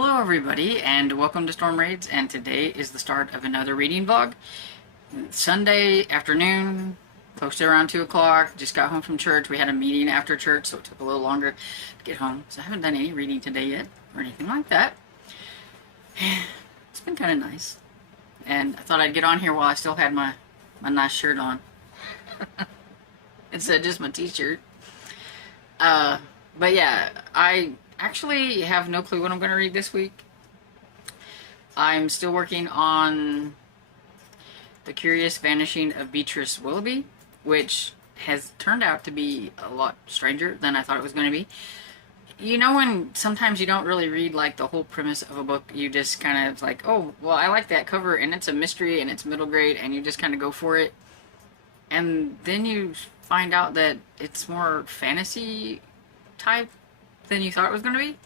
Hello everybody and welcome to Storm Raids, and today is the start of another reading vlog. Sunday afternoon, posted around 2 o'clock, just got home from church. We had a meeting after church, so it took a little longer to get home. So I haven't done any reading today yet or anything like that. It's been kind of nice. And I thought I'd get on here while I still had my nice shirt on. Instead of just my t-shirt. But yeah, I actually have no clue what I'm going to read this week. I'm still working on The Curious Vanishing of Beatrice Willoughby, which has turned out to be a lot stranger than I thought it was going to be. You know when sometimes you don't really read like the whole premise of a book, you just kind of like, oh, well, I like that cover and it's a mystery and it's middle grade, and you just kind of go for it. And then you find out that it's more fantasy type than you thought it was going to be.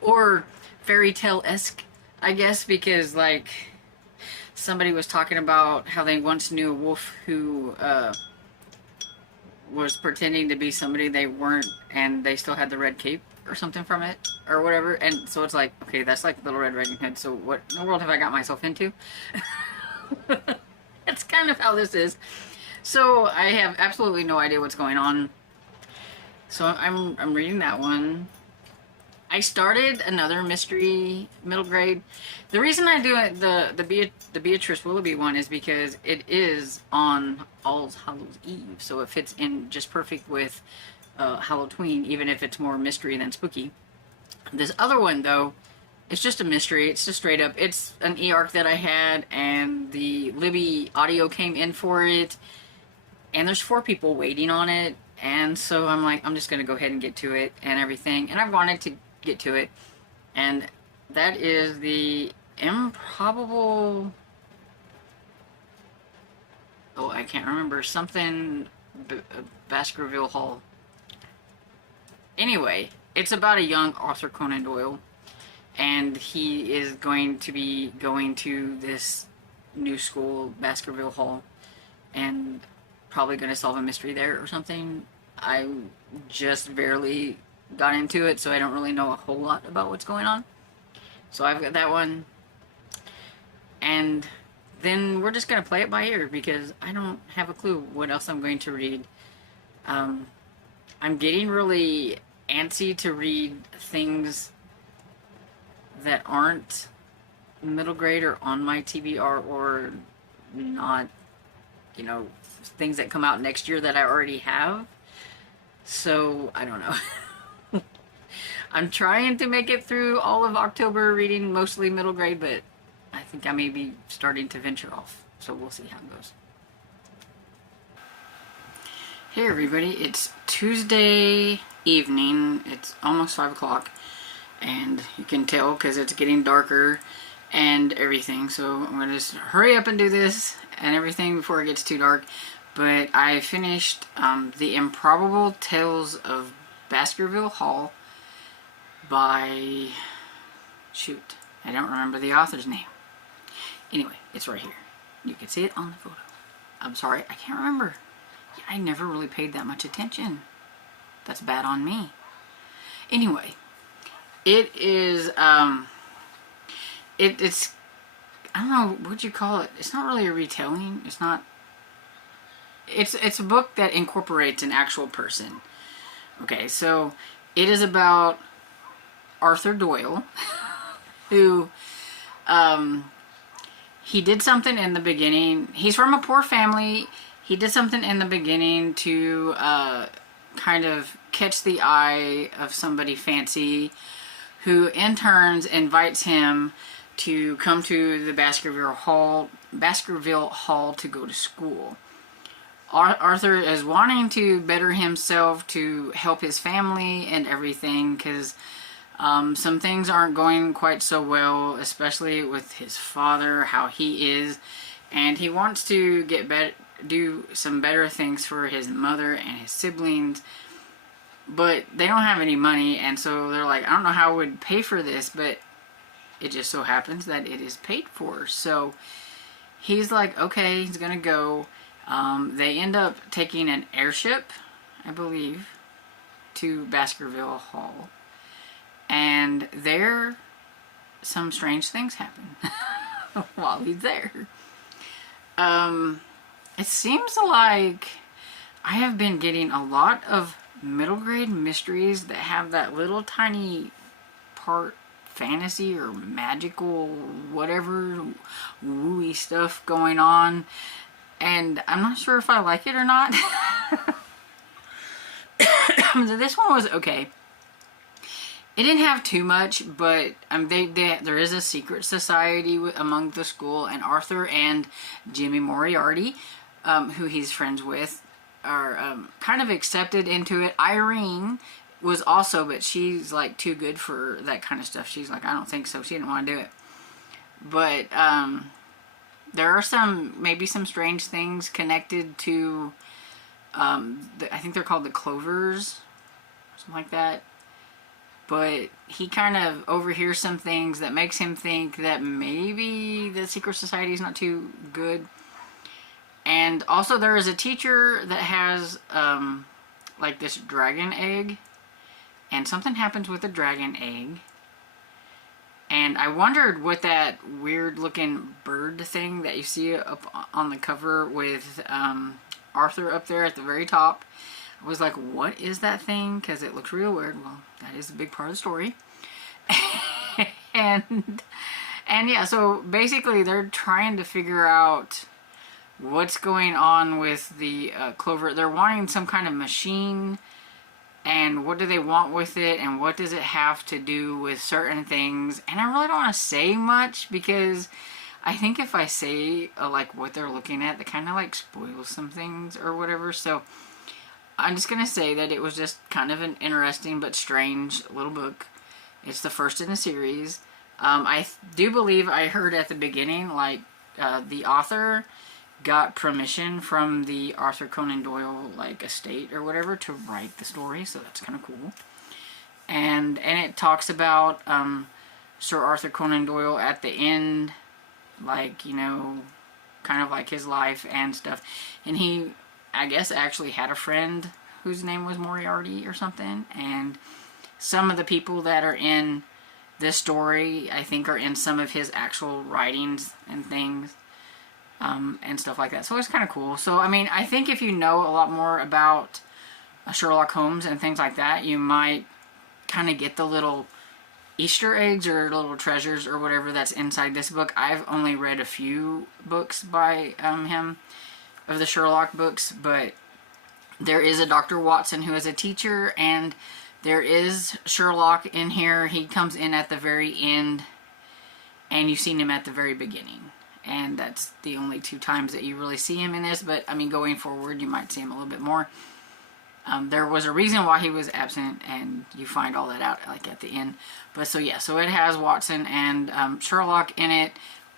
Or fairy tale-esque, I guess, because like somebody was talking about how they once knew a wolf who was pretending to be somebody they weren't, and they still had the red cape or something from it or whatever. And so it's like, okay, that's like Little Red Riding Hood, so what in the world have I got myself into? That's kind of how this is. So I have absolutely no idea what's going on. So I'm reading that one. I started another mystery middle grade. The reason I do it, the Beatrice Willoughby one, is because it is on All Hallows Eve, so it fits in just perfect with Hallowtween, even if it's more mystery than spooky. This other one though, it's just a mystery. It's just straight up. It's an e-arc that I had, and the Libby audio came in for it, and there's 4 people waiting on it. And so I'm like, I'm just going to go ahead and get to it and everything. And I wanted to get to it. And that is the Improbable... Oh, I can't remember. Something... Baskerville Hall. Anyway, it's about a young Arthur Conan Doyle. And he is going to be going to this new school, Baskerville Hall. And probably going to solve a mystery there or something. I just barely got into it, so I don't really know a whole lot about what's going on. So I've got that one. And then we're just going to play it by ear, because I don't have a clue what else I'm going to read. I'm getting really antsy to read things that aren't middle grade or on my TBR, or not, you know, things that come out next year that I already have. So I don't know. I'm trying to make it through all of October reading mostly middle grade, but I think I may be starting to venture off, so we'll see how it goes. Hey everybody, it's Tuesday evening. It's almost 5 o'clock, and you can tell because it's getting darker and everything, so I'm gonna just hurry up and do this and everything before it gets too dark. But I finished The Improbable Tales of Baskerville Hall by... shoot, I don't remember the author's name. Anyway, it's right here. You can see it on the photo. I'm sorry, I can't remember. Yeah, I never really paid that much attention. That's bad on me. Anyway, it is, it's, I don't know what you call it. It's not really a retelling. It's not... It's a book that incorporates an actual person. Okay, so it is about Arthur Doyle, who, he did something in the beginning. He's from a poor family. He did something in the beginning to kind of catch the eye of somebody fancy, who in turns invites him to come to the Baskerville Hall to go to school. Arthur is wanting to better himself to help his family and everything, because some things aren't going quite so well, especially with his father, how he is, and he wants to do some better things for his mother and his siblings, but they don't have any money, and so they're like, I don't know how we'd pay for this, but it just so happens that it is paid for. So he's like, okay, he's gonna go. They end up taking an airship, I believe, to Baskerville Hall. and there some strange things happen while he's there. It seems like I have been getting a lot of middle grade mysteries that have that little tiny part fantasy or magical whatever wooey stuff going on, and I'm not sure if I like it or not. So this one was okay. It didn't have too much, but there is a secret society among the school, and Arthur and Jimmy Moriarty, who he's friends with, are kind of accepted into it. Irene was also, but she's like too good for that kind of stuff. She's like, I don't think so. She didn't want to do it. But there are maybe some strange things connected to, I think they're called the Clovers, something like that. But he kind of overhears some things that makes him think that maybe the secret society is not too good. And also there is a teacher that has like this dragon egg, and something happens with the dragon egg. And I wondered what that weird looking bird thing that you see up on the cover with Arthur up there at the very top. I was like, what is that thing? Because it looks real weird. Well, that is a big part of the story. and yeah, so basically they're trying to figure out what's going on with the Clover. They're wanting some kind of machine, and what do they want with it, and what does it have to do with certain things. And I really don't want to say much, because I think if I say like what they're looking at, that kind of like spoils some things or whatever. So I'm just going to say that it was just kind of an interesting but strange little book. It's the first in a series. I do believe I heard at the beginning, like, the author got permission from the Arthur Conan Doyle, like, estate or whatever to write the story, so that's kind of cool. And it talks about Sir Arthur Conan Doyle at the end, like, you know, kind of like his life and stuff. And he, I guess, actually had a friend whose name was Moriarty or something, and some of the people that are in this story, I think, are in some of his actual writings and things, and stuff like that. So it's kind of cool. So, I mean, I think if you know a lot more about Sherlock Holmes and things like that, you might kind of get the little Easter eggs or little treasures or whatever that's inside this book. I've only read a few books by him, of the Sherlock books, but there is a Dr. Watson who is a teacher, and there is Sherlock in here. He comes in at the very end, and you've seen him at the very beginning, and that's the only two times that you really see him in this. But I mean, going forward, you might see him a little bit more. There was a reason why he was absent, and you find all that out like at the end. But so yeah, so it has Watson and Sherlock in it,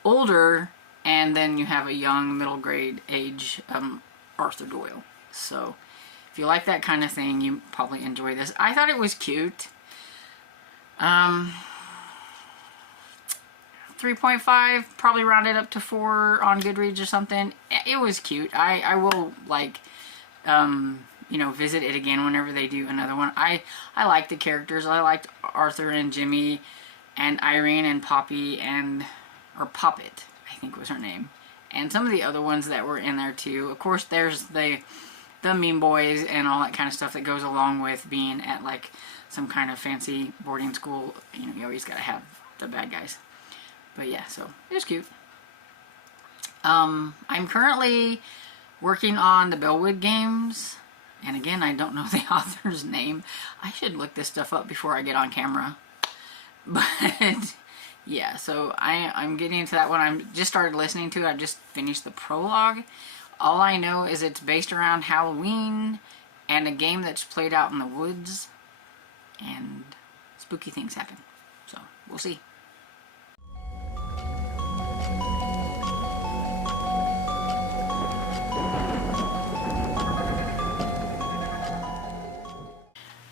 older. And then you have a young, middle grade age Arthur Doyle. So if you like that kind of thing, you probably enjoy this. I thought it was cute. 3.5, probably rounded up to 4 on Goodreads or something. It was cute. I will, like, you know, visit it again whenever they do another one. I like the characters. I liked Arthur and Jimmy and Irene and Poppy or Poppet, I think was her name, and some of the other ones that were in there too. Of course, there's the Mean Boys and all that kind of stuff that goes along with being at like some kind of fancy boarding school. You know, you always gotta have the bad guys. But yeah, so it was cute. I'm currently working on the Bellwood games, and again, I don't know the author's name. I should look this stuff up before I get on camera. But yeah, so I'm getting into that one. I just started listening to it. I just finished the prologue. All I know is it's based around Halloween and a game that's played out in the woods, and spooky things happen. So we'll see.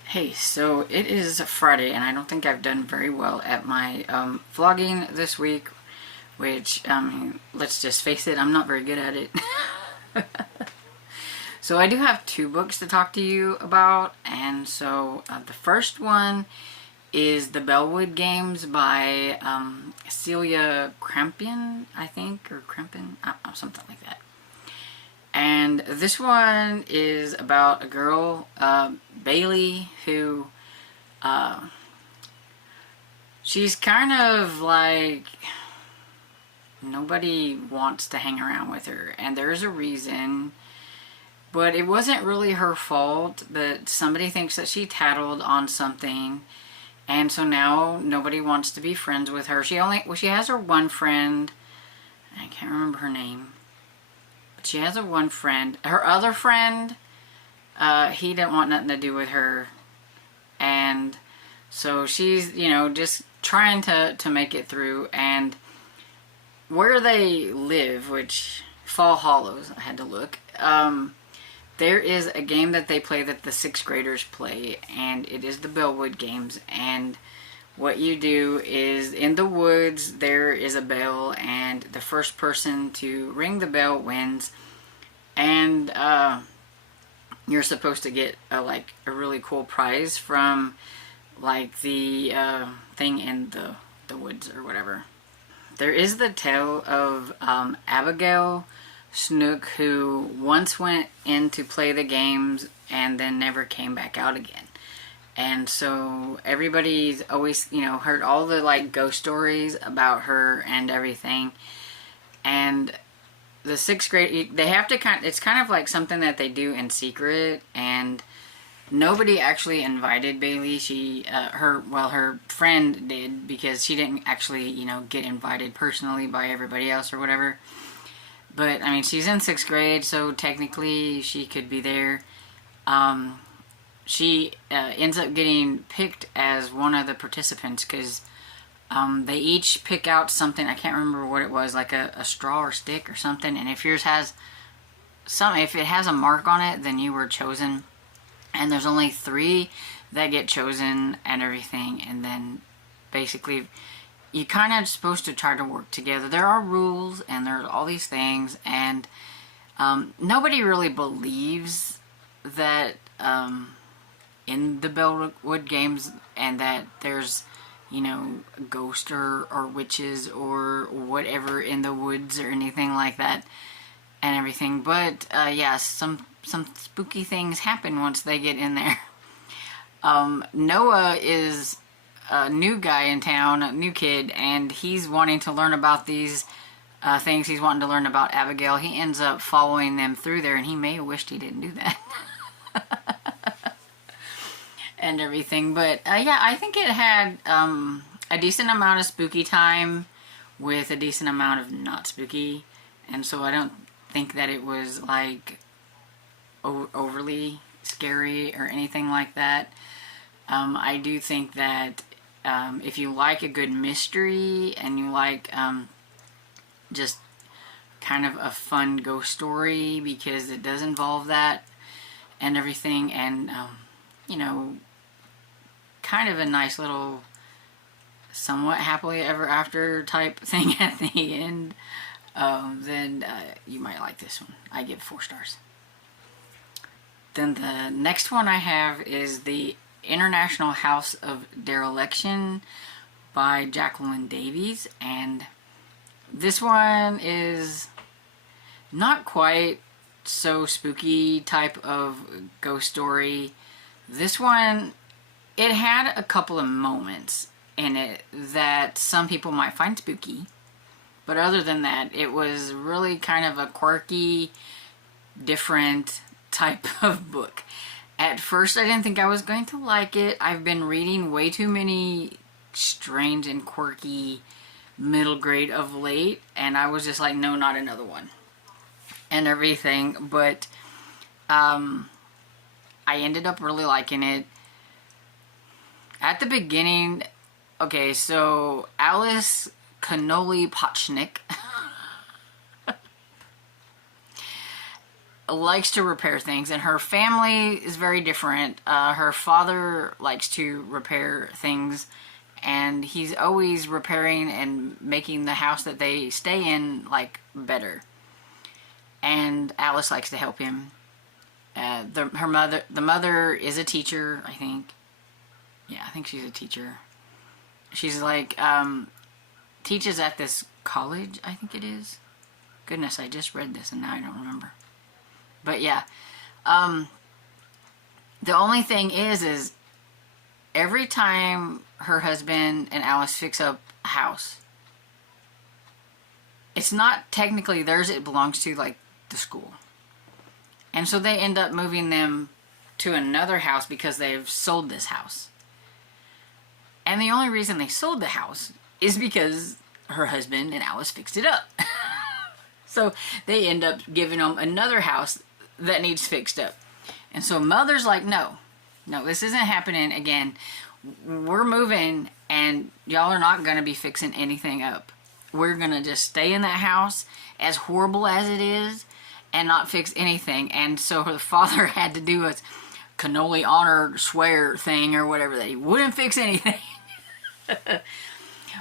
Hey, so it is Friday, and I don't think I've done very well at my vlogging this week, which, let's just face it, I'm not very good at it. So I do have 2 books to talk to you about, and so the first one is The Bellwood Games by Celia Crampion, I think, or Crampin, something like that. And this one is about a girl, Bailey, who she's kind of like, nobody wants to hang around with her, and there's a reason, but it wasn't really her fault, but somebody thinks that she tattled on something, and so now nobody wants to be friends with her. She has her one friend, I can't remember her name, but she has one friend. Her other friend, he didn't want nothing to do with her, and so she's, you know, just trying to make it through. And where they live, which Fall Hollows, I had to look, there is a game that they play that the 6th graders play, and it is the Bellwood Games. And what you do is, in the woods there is a bell, and the first person to ring the bell wins. And you're supposed to get a really cool prize from like the thing in the woods or whatever. There is the tale of Abigail Snook, who once went in to play the games and then never came back out again. And so everybody's always, you know, heard all the like ghost stories about her and everything. And the 6th grade, they have to it's kind of like something that they do in secret, and nobody actually invited Bailey. Her friend did, because she didn't actually, you know, get invited personally by everybody else or whatever. But, I mean, she's in 6th grade, so technically she could be there. She ends up getting picked as one of the participants, because they each pick out something. I can't remember what it was, like a straw or stick or something. And if yours has if it has a mark on it, then you were chosen. And there's only 3 that get chosen and everything. And then basically you kind of supposed to try to work together. There are rules and there's all these things, and nobody really believes that in the Bellwood Games, and that there's, you know, ghosts or witches or whatever in the woods or anything like that and everything. But yeah, some spooky things happen once they get in there. Noah is a new guy in town, a new kid, and he's wanting to learn about these things. He's wanting to learn about Abigail. He ends up following them through there, and he may have wished he didn't do that. And everything. But yeah, I think it had a decent amount of spooky time with a decent amount of not spooky, and so I don't think that it was like overly scary or anything like that. I do think that if you like a good mystery and you like just kind of a fun ghost story, because it does involve that and everything, and you know, kind of a nice little somewhat happily ever after type thing at the end, then you might like this one. I give 4 stars. Then the next one I have is the International House of Dereliction by Jacqueline Davies, and this one is not quite so spooky type of ghost story. This one, it had a couple of moments in it that some people might find spooky, but other than that, it was really kind of a quirky, different type of book. At first, I didn't think I was going to like it. I've been reading way too many strange and quirky middle grade of late, and I was just like, no, not another one and everything. But I ended up really liking it. At the beginning, okay, so Alice Cannoli Potchnick likes to repair things, and her family is very different. Her father likes to repair things, and he's always repairing and making the house that they stay in like better. And Alice likes to help him. The mother is a teacher, I think. Yeah, I think she's a teacher. She's like, teaches at this college, I think it is. Goodness, I just read this and now I don't remember. But yeah, the only thing is every time her husband and Alice fix up a house, it's not technically theirs, it belongs to like the school. And so they end up moving them to another house because they've sold this house. And the only reason they sold the house is because her husband and Alice fixed it up. So they end up giving them another house that needs fixed up. And so Mother's like, no, this isn't happening again. We're moving and y'all are not going to be fixing anything up. We're going to just stay in that house, as horrible as it is, and not fix anything. And so her father had to do a cannoli honor swear thing or whatever, that he wouldn't fix anything.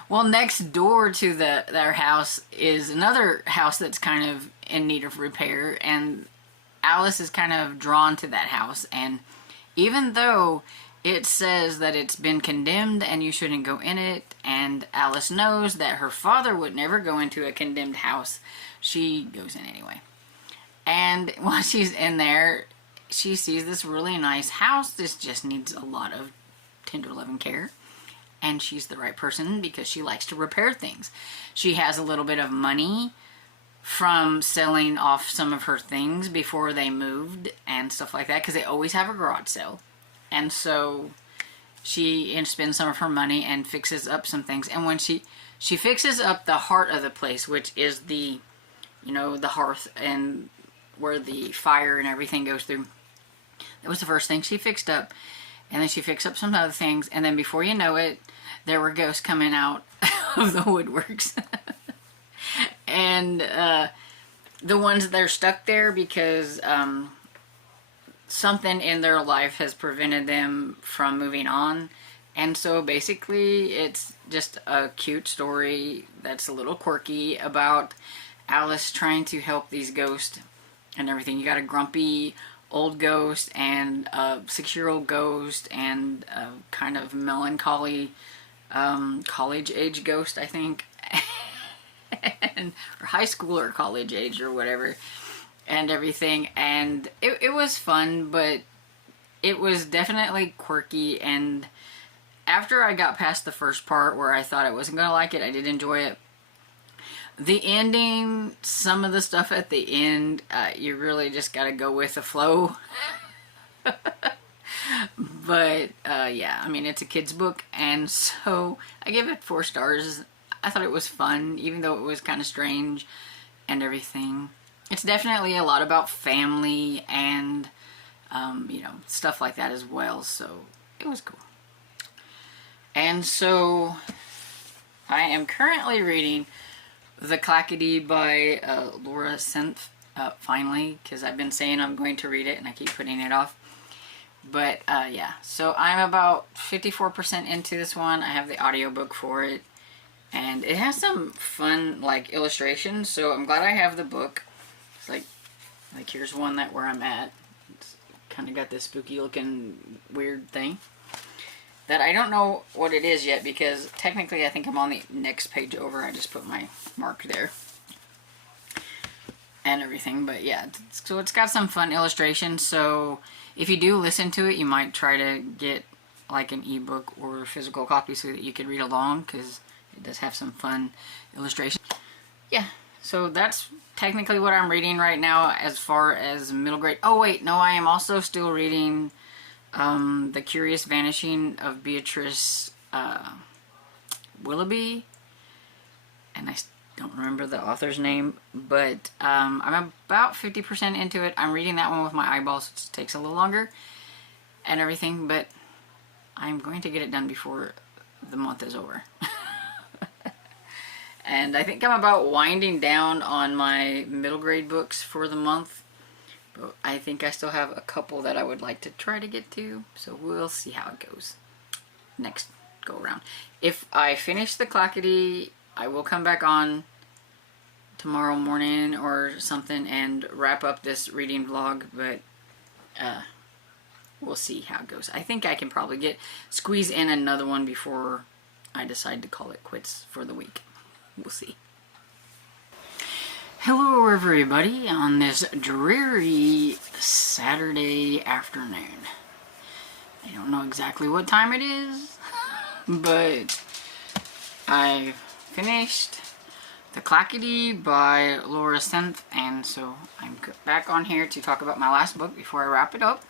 Well, next door to their house is another house that's kind of in need of repair, and Alice is kind of drawn to that house. And even though it says that it's been condemned and you shouldn't go in it, and Alice knows that her father would never go into a condemned house, she goes in anyway. And while she's in there, she sees this really nice house. This just needs a lot of tender love and care. And she's the right person because she likes to repair things. She has a little bit of money from selling off some of her things before they moved and stuff like that, because they always have a garage sale. And so she spends some of her money and fixes up some things. And when she fixes up the heart of the place, which is the, the hearth and where the fire and everything goes through, that was the first thing she fixed up. And then she fixed up some other things, and then before you know it, there were ghosts coming out of the woodworks. And the ones that are stuck there because something in their life has prevented them from moving on. And so basically it's just a cute story that's a little quirky about Alice trying to help these ghosts and everything. You got a grumpy old ghost and a 6-year-old ghost and a kind of melancholy college age ghost, I think. Or high school or college age or whatever, and everything. And it was fun, but it was definitely quirky. And after I got past the first part where I thought I wasn't gonna like it, I did enjoy it. The ending, some of the stuff at the end, you really just gotta go with the flow. But yeah, I mean, it's a kid's book, and so I give it 4 stars. I thought it was fun, even though it was kind of strange and everything. It's definitely a lot about family and stuff like that as well, so it was cool. And so I am currently reading The Clackety by Laura Senf, finally, because I've been saying I'm going to read it and I keep putting it off. But yeah, so I'm about 54% into this one. I have the audiobook for it, and it has some fun like illustrations, so I'm glad I have the book. It's like here's one where I'm at. It's kind of got this spooky looking weird thing that I don't know what it is yet, because technically I think I'm on the next page over. I just put my mark there and everything. But yeah, so it's got some fun illustrations. So if you do listen to it, you might try to get like an ebook or a physical copy so that you can read along, because it does have some fun illustrations. Yeah, so that's technically what I'm reading right now as far as middle grade. Oh wait, no, I am also still reading The Curious Vanishing of Beatrice Willoughby, and I don't remember the author's name, but I'm about 50% into it. I'm reading that one with my eyeballs, which takes a little longer and everything, but I'm going to get it done before the month is over. And I think I'm about winding down on my middle grade books for the month, but I think I still have a couple that I would like to try to get to, so we'll see how it goes next go around. If I finish The Clackety, I will come back on tomorrow morning or something and wrap up this reading vlog, but we'll see how it goes. I think I can probably squeeze in another one before I decide to call it quits for the week. We'll see. Hello everybody on this dreary Saturday afternoon. I don't know exactly what time it is, but I finished The Clackety by Laura Senth, and so I'm back on here to talk about my last book before I wrap it up.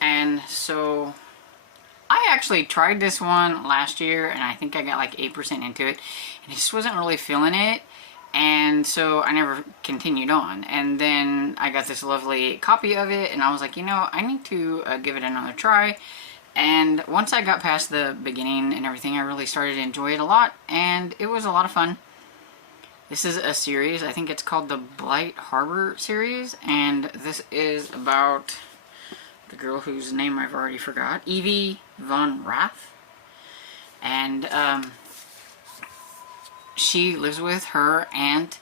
And so I actually tried this one last year, and I think I got like 8% into it, and I just wasn't really feeling it. And so I never continued on. And then I got this lovely copy of it, and I was like, you know, I need to give it another try. And once I got past the beginning and everything, I really started to enjoy it a lot, and it was a lot of fun. This is a series. I think it's called the Blight Harbor series, and this is about the girl whose name I've already forgot, Evie von Rath. And she lives with her aunt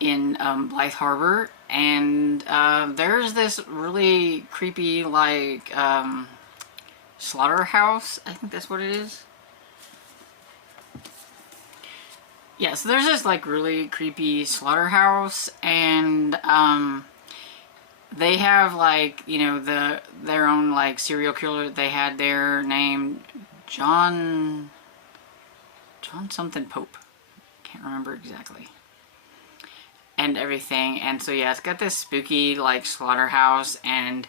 in Blythe Harbor, and there's this really creepy, like, slaughterhouse. I think that's what it is. Yeah, so there's this, like, really creepy slaughterhouse, and they have, like, you know, their own, like, serial killer. They had their name John something Pope. Can't remember exactly. And everything. And so yeah, it's got this spooky like slaughterhouse, and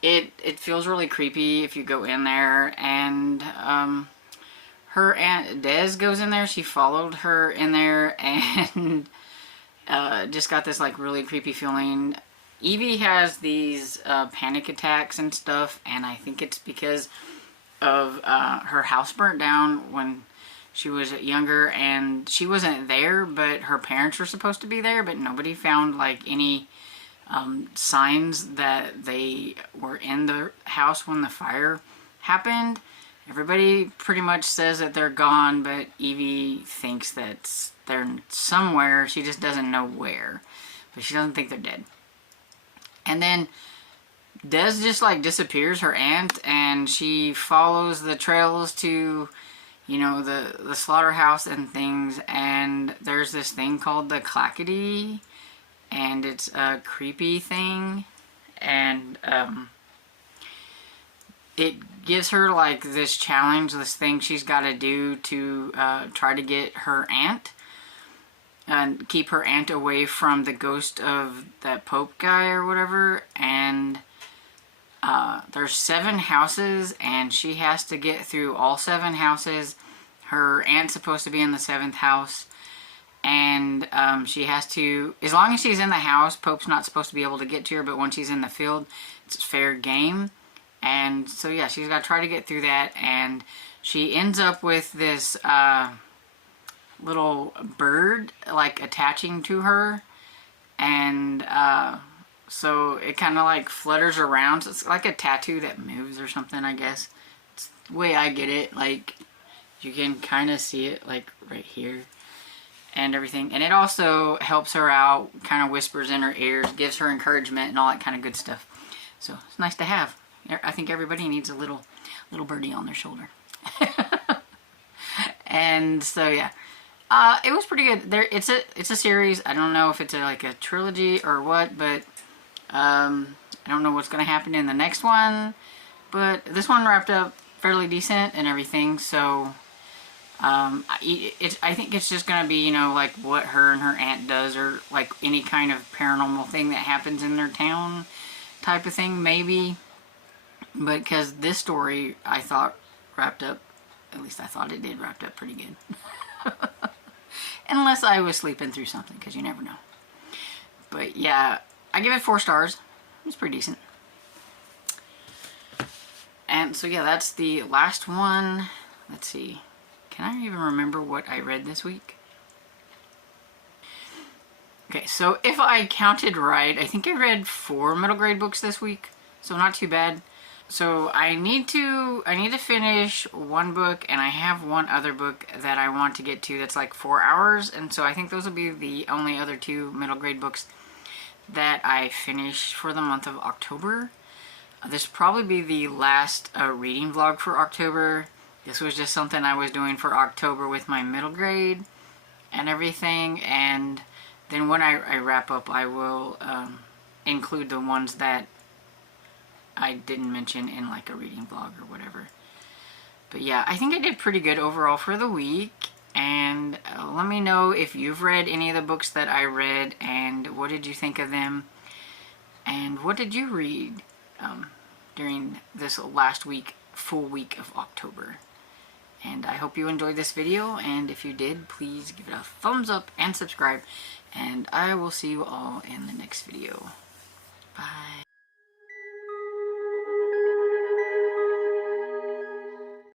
it feels really creepy if you go in there. And her aunt Des goes in there. She followed her in there, and just got this like really creepy feeling. Evie has these panic attacks and stuff, and I think it's because of her house burnt down when she was younger, and she wasn't there, but her parents were supposed to be there, but nobody found like any signs that they were in the house when the fire happened. Everybody pretty much says that they're gone, but Evie thinks that they're somewhere. She just doesn't know where, but she doesn't think they're dead. And then Des just like disappears, her aunt, and she follows the trails to, you know, the slaughterhouse and things, and there's this thing called the Clackety, and it's a creepy thing, and it gives her like this challenge, this thing she's got to do to try to get her aunt and keep her aunt away from the ghost of that Pope guy or whatever. And there's 7 houses, and she has to get through all 7 houses. Her aunt's supposed to be in the 7th house, and she has to, as long as she's in the house, Pope's not supposed to be able to get to her, but once she's in the field, it's fair game. And so yeah, she's got to try to get through that, and she ends up with this little bird like attaching to her, and so it kind of like flutters around. So it's like a tattoo that moves or something, I guess. It's the way I get it. Like, you can kind of see it like right here and everything. And it also helps her out, kind of whispers in her ears, gives her encouragement and all that kind of good stuff. So it's nice to have. I think everybody needs a little birdie on their shoulder. And so yeah, it was pretty good. It's a series. I don't know if it's like a trilogy or what, but I don't know what's going to happen in the next one. But this one wrapped up fairly decent and everything. So I think it's just going to be, you know, like what her and her aunt does, or like any kind of paranormal thing that happens in their town type of thing, maybe. But because this story, I thought wrapped up, at least I thought it did, wrapped up pretty good. Unless I was sleeping through something, because you never know. But yeah, I give it 4 stars. It's pretty decent. And so yeah, that's the last one. Let's see. Can I even remember what I read this week? Okay, so if I counted right, I think I read 4 middle grade books this week. So not too bad. So I need to finish 1 book, and I have 1 other book that I want to get to that's like 4 hours, and so I think those will be the only other 2 middle grade books that I finish for the month of October. This will probably be the last reading vlog for October, This was just something I was doing for October with my middle grade and everything, and then when I wrap up, I will include the ones that I didn't mention in like a reading vlog or whatever. But yeah, I think I did pretty good overall for the week. And let me know if you've read any of the books that I read, and what did you think of them, and what did you read during this last week, full week of October. And I hope you enjoyed this video, and if you did, please give it a thumbs up and subscribe, and I will see you all in the next video. Bye.